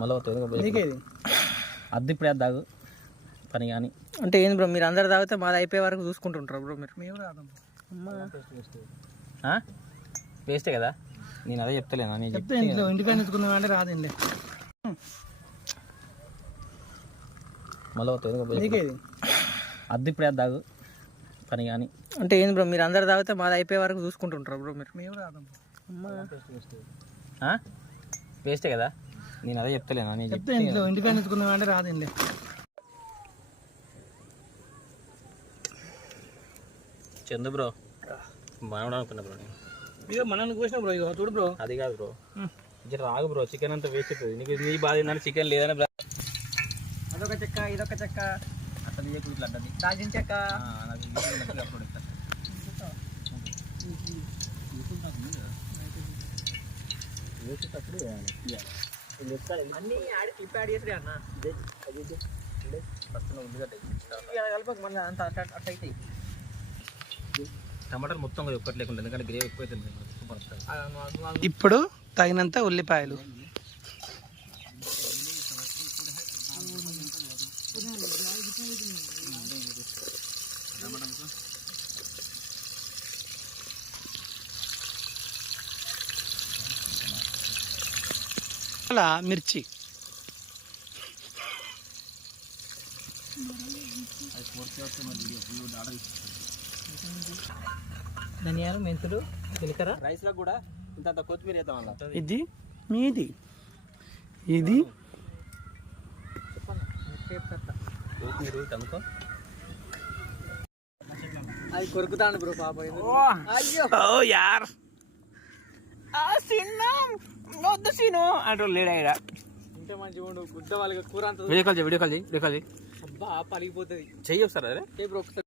మళ్ళీ అద్దె ఇప్పుడే తాగు పని కానీ అంటే ఏంది బ్రో, మీరు అందరు తాగితే మాది అయిపోయే వరకు చూసుకుంటుంటారు బ్రో మీరు. మేము వేస్టే కదా. నేను అదే చెప్తలేనా, నేను చెప్తే ఇంటికాడ ఎత్తుకుందామంటే రాదండి. మళ్ళీ అద్దె ఇప్పుడే తాగు పని కానీ అంటే ఏంది బ్రో, మీరు అందరు తాగితే మాది అయిపోయే వరకు చూసుకుంటుంటారు బ్రో మీరు. మేము వేస్టే కదా. నేను అదే చెప్తలేనా, నేను చెప్తే ఇంటికాడ ఎత్తుకుందామంటే రాదండి. చందు బ్రో బాగా అనుకున్నా బ్రో. నేను ఇక మనల్ని కూర్చున్నా బ్రో. ఇక చూడు బ్రో, అది కాదు బ్రో, ఇక రాగు బ్రో. చికెన్ అంతా వేస్ట్ అవుతుంది. నీకు నీ బాధ ఏంటంటే చికెన్ లేదని బ్రో. అదొక చెక్క ఇదొక చెక్క అసలు ఇట్లా అంటది దాల్చిన చెక్క. అన్నీ క్లిప్ యాడ్ చేసి అన్న కలపక మళ్ళీ అంత అట్ట అవుతాయి. టమాటాలు మొత్తం ఒక్కటి లేకుండా, ఎందుకంటే గ్రేవీ ఎక్కువ అవుతుంది. ఇప్పుడు తగినంత ఉల్లిపాయలు. అలా మిర్చి, ధనియాలు, మెంతులు, జీలకర్ర. రైస్ లో కూడా ఇంత కొత్తిమీర వేద్దాం అన్న. ఇది మీది, ఇది కొత్తిమీర అది కొరుకుతాను బ్రో పాప. అయ్యో యార్ వద్దు సీను అంటూ లేడా ఇంత మంచిగా ఉండు. గుద్ద వాళ్ళకి కూర అంత వీడియో కాల్ చేయి. అబ్బా పలిగిపోతుంది. చెయ్యి ఒకసారి. అదే ఒకసారి